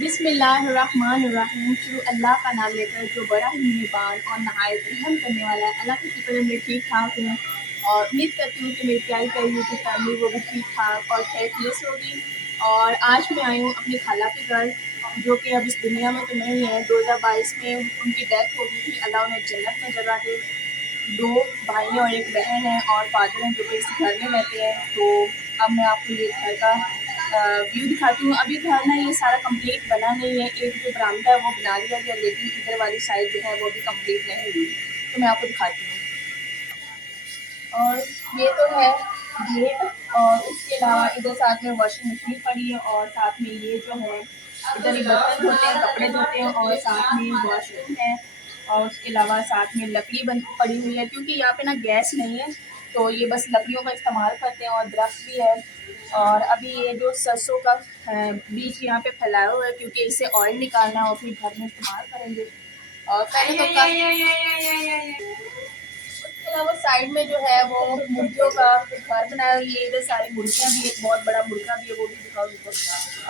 बिस्मिल्लाहिर्रहमानिर्रहीम। शुरू अल्लाह का नाम लेकर जो बड़ा ही मेहरबान और नहायत रहम करने वाला है। अल्लाह की शुक्र है मैं ठीक ठाक हूँ और उम्मीद करती हूँ कि मेरी प्यारी प्यारी यूट्यूब फैमिली वो भी ठीक ठाक और खैरियत से होगी। और आज मैं आई हूँ अपनी खाला के घर, जो कि अब इस दुनिया में तो नहीं है। 2022 में उनकी डेथ हो गई थी। अल्लाह उन्हें जन्नत में जगह दे। 2 भाई और 1 बहन है और फादर हैं जो कि इस घर में रहते हैं। तो अब मैं आपको ये घर का व्यू दिखाती हूँ। अभी घर ना ये सारा कंप्लीट बना नहीं है। एक जो बरामदा है वो बना लिया गया, लेकिन इधर वाली साइड जो है वो भी कंप्लीट नहीं हुई। तो मैं आपको दिखाती हूँ। और ये तो है गेट, और उसके अलावा इधर साथ में वॉशिंग मशीन पड़ी है और साथ में ये जो है इधर ही बर्तन धोते हैं, कपड़े धोते हैं और साथ में वॉशरूम है। और उसके अलावा साथ में लकड़ी बन पड़ी हुई है, क्योंकि यहाँ पे ना गैस नहीं है तो ये बस लकड़ियों का इस्तेमाल करते हैं और दरख्त भी है। और अभी ये जो सरसों का बीज यहाँ पे फैलाया हुआ है, क्योंकि इससे ऑयल निकालना है और फिर घर में इस्तेमाल करेंगे। और पहले तो उसके अलावा साइड में जो है वो मुर्गियों का घर बनाया हुआ है। ये इधर सारी मुर्गियाँ भी, एक बहुत बड़ा मुर्गा भी है, वो भी दिखाओ उनको।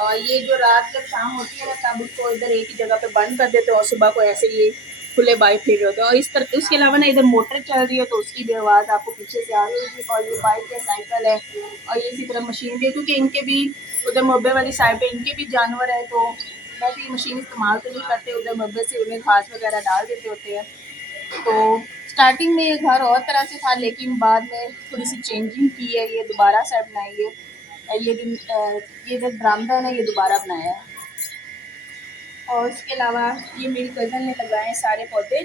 और ये जो रात जब शाम होती है ना, तब उसको इधर एक ही जगह पे बंद कर देते हैं और सुबह को ऐसे ये खुले बाइक फिर रहे होते हैं। और इस तरह उसके अलावा ना इधर मोटर चल रही है तो उसकी भी आवाज़ आपको पीछे से आ रही होगी। और ये बाइक है, साइकिल है और ये इसी तरह मशीन भी है, क्योंकि इनके भी उधर मुरब्बे वाली साइड पे इनके भी जानवर है। तो वैसे ये मशीन इस्तेमाल तो नहीं करते, उधर मुरब्बे से उन्हें घास वगैरह डाल देते होते हैं। तो स्टार्टिंग में ये घर और तरह से था, लेकिन बाद में थोड़ी सी चेंजिंग की है। ये दोबारा से बनाई है। ये जो बरामदा है ना, ये दोबारा बनाया है। और उसके अलावा ये मेरी कज़न ने लगाए हैं सारे पौधे।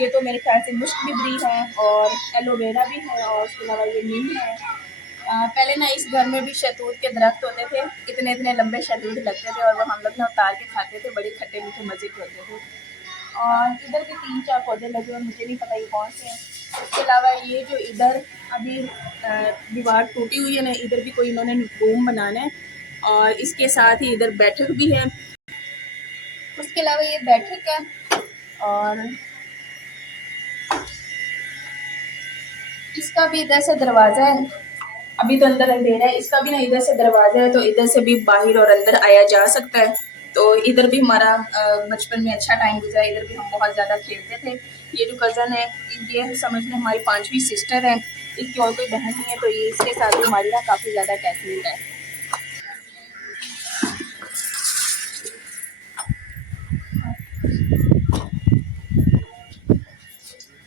ये तो मेरे ख्याल से मुश्क बिबरी है और एलोवेरा भी है। और उसके अलावा ये नीम है। पहले ना इस घर में भी शहतूत के दरख्त होते थे, इतने इतने लंबे शहतूत लगते थे और वो हम लोग ना उतार के खाते थे, बड़े खट्टे मीठे मज़े के होते थे। और इधर भी 3-4 पौधे लगे हुए, मुझे नहीं पता ये कौन से हैं। उसके अलावा ये जो इधर अभी दीवार टूटी हुई है ना, इधर भी कोई इन्होंने रूम बनाना है और इसके साथ ही इधर बैठक भी है। उसके अलावा ये बैठक है और इसका भी इधर से दरवाज़ा है। अभी तो अंदर अंधेरा है, इसका भी ना इधर से दरवाज़ा है तो इधर से भी बाहर और अंदर आया जा सकता है। तो इधर भी हमारा बचपन में अच्छा टाइम गुजरा। इधर भी हम बहुत ज़्यादा खेलते थे। ये जो कज़न है, ये समझ लें हमारी 5वीं सिस्टर है। इसकी और कोई बहन नहीं है, तो ये इसके साथ भी हमारी ना काफ़ी ज़्यादा अटैचमेंट है।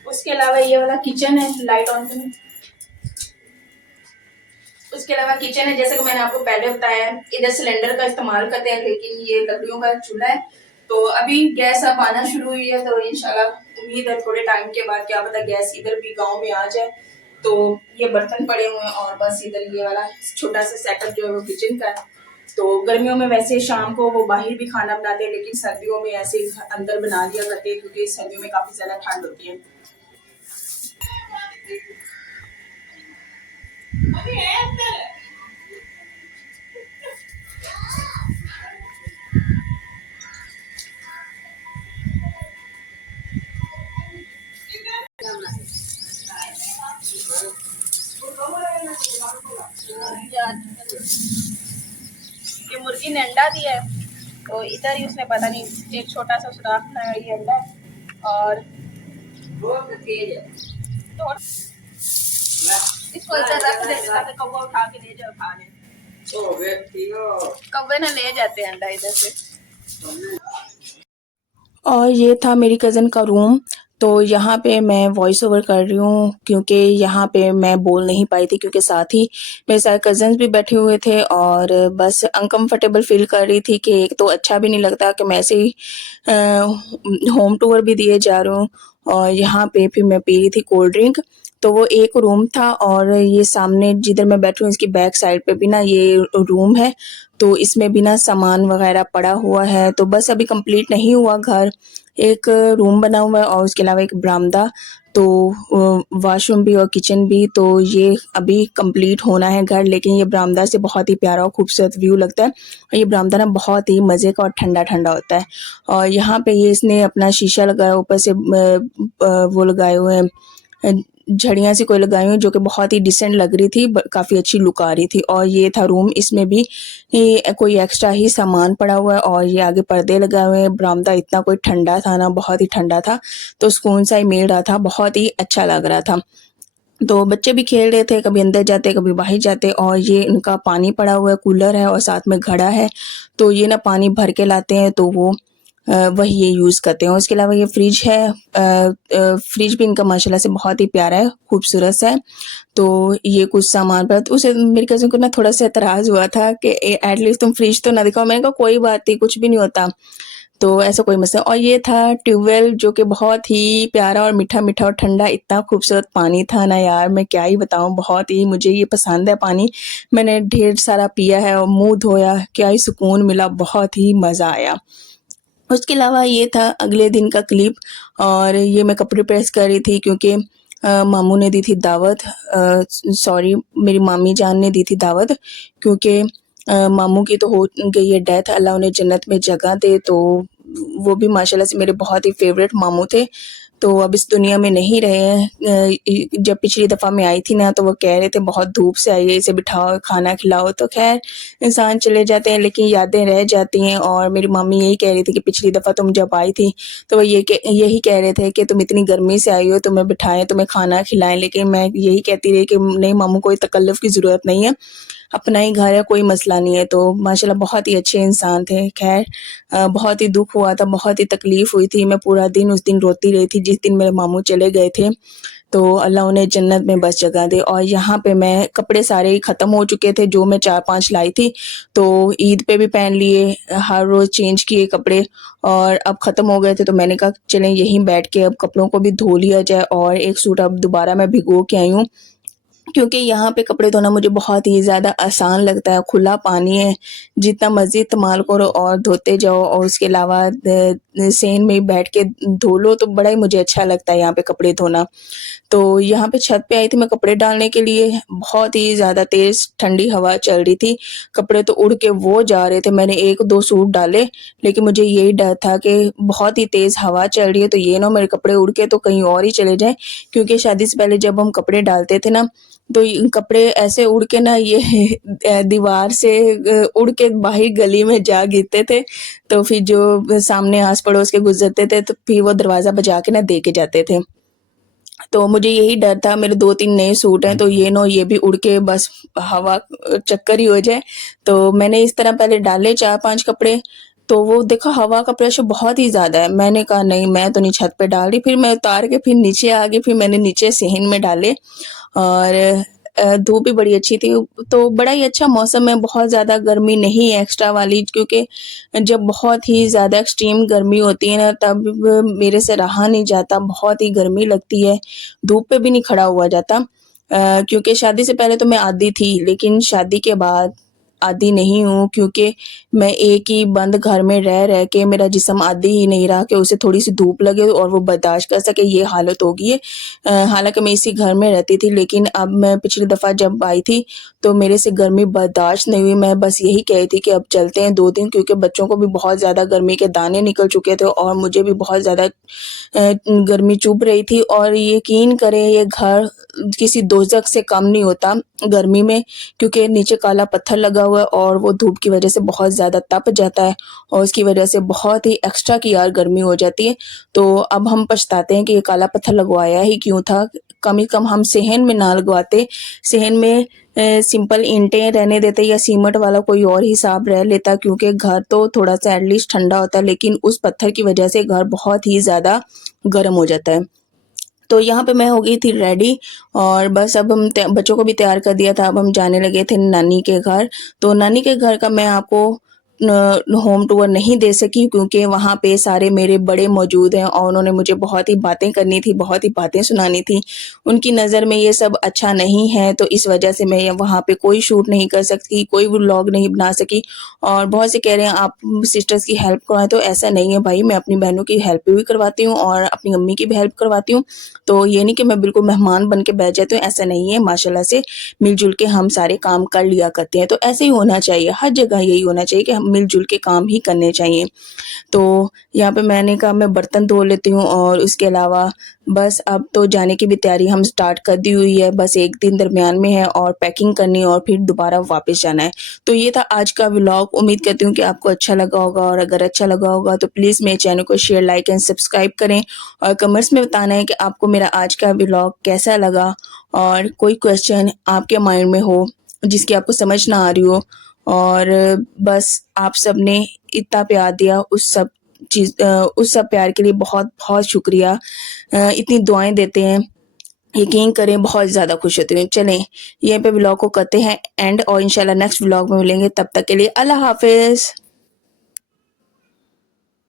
उसके अलावा ये वाला किचन है, लाइट ऑन करें। उसके अलावा किचन है, जैसे कि मैंने आपको पहले बताया, इधर सिलेंडर का इस्तेमाल करते हैं, लेकिन ये लकड़ियों का चूल्हा है। तो अभी गैस अब आना शुरू हुई है, तो इंशाल्लाह उम्मीद है थोड़े टाइम के बाद क्या पता गैस इधर भी गांव में आ जाए। तो ये बर्तन पड़े हुए हैं और बस इधर ये वाला छोटा सा सेटअप जो है वो किचन का है। तो गर्मियों में वैसे शाम को वो बाहर भी खाना बनाते हैं, लेकिन सर्दियों में ऐसे अंदर बना लिया करते हैं, क्योंकि सर्दियों में काफी ज्यादा ठंड होती है। ये मुर्गी ने अंडा दिया है, तो इधर ही उसने पता नहीं एक छोटा सा सुराख बनाया, ये अंडा है। और तो इसको इधर रख दे ताकि कौवा उठा के ले जाओ खाने। कौवे ना ले जाते हैं अंडा इधर से। और ये था मेरी कज़न का रूम। तो यहाँ पे मैं वॉइस ओवर कर रही हूँ, क्योंकि यहाँ पे मैं बोल नहीं पाई थी, क्योंकि साथ ही मेरे सारे कज़न्स भी बैठे हुए थे और बस अनकंफर्टेबल फील कर रही थी कि एक तो अच्छा भी नहीं लगता कि मैं ऐसे ही होम टूर भी दिए जा रही हूँ। और यहाँ पे फिर मैं पी रही थी कोल्ड ड्रिंक। तो वो एक रूम था और ये सामने जिधर मैं बैठी हूँ इसकी बैक साइड पे भी ना ये रूम है। तो इसमें भी ना सामान वगैरह पड़ा हुआ है। तो बस अभी कंप्लीट नहीं हुआ घर। एक रूम बना हुआ है और उसके अलावा एक बरामदा, तो वॉशरूम भी और किचन भी। तो ये अभी कंप्लीट होना है घर, लेकिन ये बरामदा से बहुत ही प्यारा और खूबसूरत व्यू लगता है। और ये बरामदा ना बहुत ही मज़े का और ठंडा ठंडा होता है। और यहाँ पे ये इसने अपना शीशा लगाया, ऊपर से वो लगाए हुए हैं झड़ियाँ सी कोई लगाई हुई जो कि बहुत ही डिसेंट लग रही थी, काफ़ी अच्छी लुक आ रही थी। और ये था रूम, इसमें भी कोई एक्स्ट्रा ही सामान पड़ा हुआ है और ये आगे पर्दे लगाए हुए हैं। बरामदा इतना कोई ठंडा था ना, बहुत ही ठंडा था, तो सुकून सा ही मिल रहा था, बहुत ही अच्छा लग रहा था। तो बच्चे भी खेल रहे थे, कभी अंदर जाते कभी बाहर जाते। और ये इनका पानी पड़ा हुआ है, कूलर है और साथ में घड़ा है, तो ये ना पानी भर के लाते हैं तो वो वही ये यूज़ करते हैं। उसके अलावा ये फ्रिज है, फ्रिज भी इनका माशाल्लाह से बहुत ही प्यारा है, खूबसूरत सा है। तो ये कुछ सामान पर, तो उसे मेरी कज़िन को ना थोड़ा-सा एतराज़ हुआ था कि एटलीस्ट तुम फ्रिज तो ना दिखाओ। मैंने कहा कोई बात नहीं, कुछ भी नहीं होता। तो ऐसा कोई मसला। और ये था ट्यूबवेल, जो कि बहुत ही प्यारा और मीठा-मीठा और ठंडा, इतना खूबसूरत पानी था ना यार, मैं क्या ही बताऊँ, बहुत ही मुझे ये पसंद है पानी। मैंने ढेर सारा पिया है और मुँह धोया, क्या ही सुकून मिला, बहुत ही मज़ा आया। उसके अलावा ये था अगले दिन का क्लिप, और ये मैं कपड़े प्रेस कर रही थी क्योंकि मामू ने दी थी दावत, सॉरी मेरी मामी जान ने दी थी दावत, क्योंकि मामू की तो हो गई है डेथ, अल्लाह उन्हें जन्नत में जगह दे। तो वो भी माशाल्लाह से मेरे बहुत ही फेवरेट मामू थे, तो अब इस दुनिया में नहीं रहे हैं। जब पिछली दफ़ा मैं आई थी ना, तो वो कह रहे थे बहुत धूप से आई है, इसे बिठाओ, खाना खिलाओ। तो खैर इंसान चले जाते हैं लेकिन यादें रह जाती हैं। और मेरी मम्मी यही कह रही थी कि पिछली दफ़ा तुम जब आई थी तो वो यही कह रहे थे कि तुम इतनी गर्मी से आई हो, तुम्हें बिठाएं, तुम्हें खाना खिलाएं। लेकिन मैं यही कहती रही कि नहीं मामू, कोई तकल्लुफ़ की ज़रूरत नहीं है, अपना ही घर है, कोई मसला नहीं है। तो माशाल्लाह बहुत ही अच्छे इंसान थे। खैर बहुत ही दुख हुआ था, बहुत ही तकलीफ़ हुई थी। मैं पूरा दिन उस दिन रोती रही थी जिस दिन मेरे मामू चले गए थे। तो अल्लाह उन्हें जन्नत में बस जगह दे। और यहाँ पे मैं कपड़े सारे ही ख़त्म हो चुके थे जो मैं 4-5 लाई थी, तो ईद पे भी पहन लिए, हर रोज़ चेंज किए कपड़े, और अब ख़त्म हो गए थे। तो मैंने कहा चलें यहीं बैठ के अब कपड़ों को भी धो लिया जाए। और एक सूट अब दोबारा मैं भिगो के आई हूँ, क्योंकि यहाँ पे कपड़े धोना मुझे बहुत ही ज़्यादा आसान लगता है। खुला पानी है, जितना मर्ज़ी इस्तेमाल करो और धोते जाओ। और उसके अलावा सेन में बैठ के धो लो, तो बड़ा ही मुझे अच्छा लगता है यहाँ पे कपड़े धोना। तो यहाँ पे छत पे आई थी मैं कपड़े डालने के लिए, बहुत ही ज़्यादा तेज़ ठंडी हवा चल रही थी, कपड़े तो उड़ के वो जा रहे थे। मैंने 1-2 सूट डाले, लेकिन मुझे यही डर था कि बहुत ही तेज़ हवा चल रही है, तो ये ना मेरे कपड़े उड़ के तो कहीं और ही चले जाएँ। क्योंकि शादी से पहले जब हम कपड़े डालते थे ना, तो ये कपड़े ऐसे उड़ के ना ये दीवार से उड़ के बाहर गली में जा गिरते थे। तो फिर जो सामने आस-पड़ोस के गुज़रते थे, तो फिर वो दरवाज़ा बजा के ना दे के जाते थे। तो मुझे यही डर था, मेरे 2-3 नए सूट हैं, तो ये भी उड़ के बस हवा चक्कर ही हो जाए। तो मैंने इस तरह पहले डाले 4-5 कपड़े, तो वो देखा हवा का प्रेशर बहुत ही ज़्यादा है। मैंने कहा नहीं, मैं तो नहीं छत पे डाल रही। फिर मैं उतार के फिर नीचे आ गई, फिर मैंने नीचे सहन में डाले। और धूप भी बड़ी अच्छी थी, तो बड़ा ही अच्छा मौसम है, बहुत ज़्यादा गर्मी नहीं है एक्स्ट्रा वाली, क्योंकि जब बहुत ही ज़्यादा एक्सट्रीम गर्मी होती है ना, तब मेरे से रहा नहीं जाता, बहुत ही गर्मी लगती है, धूप पे भी नहीं खड़ा हुआ जाता। क्योंकि शादी से पहले तो मैं आदी थी, लेकिन शादी के बाद आदी नहीं हूँ, क्योंकि मैं एक ही बंद घर में रह के मेरा जिस्म आदी ही नहीं रहा कि उसे थोड़ी-सी धूप लगे और वो बर्दाश्त कर सके, ये हालत हो गई है। हालाँकि मैं इसी घर में रहती थी, लेकिन अब मैं पिछली दफ़ा जब आई थी, तो मेरे से गर्मी बर्दाश्त नहीं हुई। मैं बस यही कही थी कि अब चलते हैं 2 दिन, क्योंकि बच्चों को भी बहुत ज़्यादा गर्मी के दाने निकल चुके थे और मुझे भी बहुत ज़्यादा गर्मी चुभ रही थी। और यकीन करें, ये घर किसी दोज़ख से कम नहीं होता गर्मी में, क्योंकि नीचे काला पत्थर लगा हुआ है और वो धूप की वजह से बहुत ज़्यादा तप जाता है और उसकी वजह से बहुत ही एक्स्ट्रा की यार गर्मी हो जाती है। तो अब हम पछताते हैं कि ये काला पत्थर लगवाया ही क्यों था, कम ही कम हम सेहन में ना लगवाते। सेहन में सिंपल ईंटें रहने देते या सीमेंट वाला कोई और हिसाब रह लेता, क्योंकि घर तो थोड़ा-सा एटलीस्ट ठंडा होता है, लेकिन उस पत्थर की वजह से घर बहुत ही ज़्यादा गर्म हो जाता है। तो यहाँ पे मैं हो गई थी रेडी, और बस अब हम बच्चों को भी तैयार कर दिया था, अब हम जाने लगे थे नानी के घर। तो नानी के घर का मैं आपको होम टूर नहीं दे सकी, क्योंकि वहाँ पे सारे मेरे बड़े मौजूद हैं और उन्होंने मुझे बहुत ही बातें करनी थी, बहुत ही बातें सुनानी थी। उनकी नज़र में ये सब अच्छा नहीं है, तो इस वजह से मैं वहाँ पे कोई शूट नहीं कर सकती, कोई व्लॉग नहीं बना सकी। और बहुत से कह रहे हैं आप सिस्टर्स की हेल्प करवाएं, तो ऐसा नहीं है भाई, मैं अपनी बहनों की हेल्प भी करवाती हूँ और अपनी अम्मी की भी हेल्प करवाती हूँ। तो ये नहीं कि मैं बिल्कुल मेहमान बन के बैठ जाती हूँ, ऐसा नहीं है। माशाल्लाह से मिलजुल के हम सारे काम कर लिया करते हैं, तो ऐसे ही होना चाहिए, हर जगह यही होना चाहिए कि मिलजुल के काम ही करने चाहिए। तो यहाँ पे मैंने कहा मैं बर्तन धो लेती हूँ और उसके अलावा बस अब तो जाने की भी तैयारी हम स्टार्ट कर दी हुई है, बस 1 दिन दरमियान में है और पैकिंग करनी है और फिर दोबारा वापस जाना है। तो ये था आज का व्लॉग, उम्मीद करती हूँ कि आपको अच्छा लगा होगा और अगर अच्छा लगा होगा तो प्लीज़ मेरे चैनल को शेयर, लाइक एंड सब्सक्राइब करें और कमेंट्स में बताना है कि आपको मेरा आज का व्लॉग कैसा लगा और कोई क्वेश्चन आपके माइंड में हो जिसकी आपको समझ ना आ रही हो और बस आप सबने इतना प्यार दिया उस सब प्यार के लिए बहुत-बहुत शुक्रिया। इतनी दुआएँ देते हैं, यकीन करें बहुत ज़्यादा खुश होती हूँ। चलें यहीं पे व्लॉग को करते हैं एंड और इंशाल्लाह नेक्स्ट व्लॉग में मिलेंगे, तब तक के लिए अल्लाह हाफ़िज़।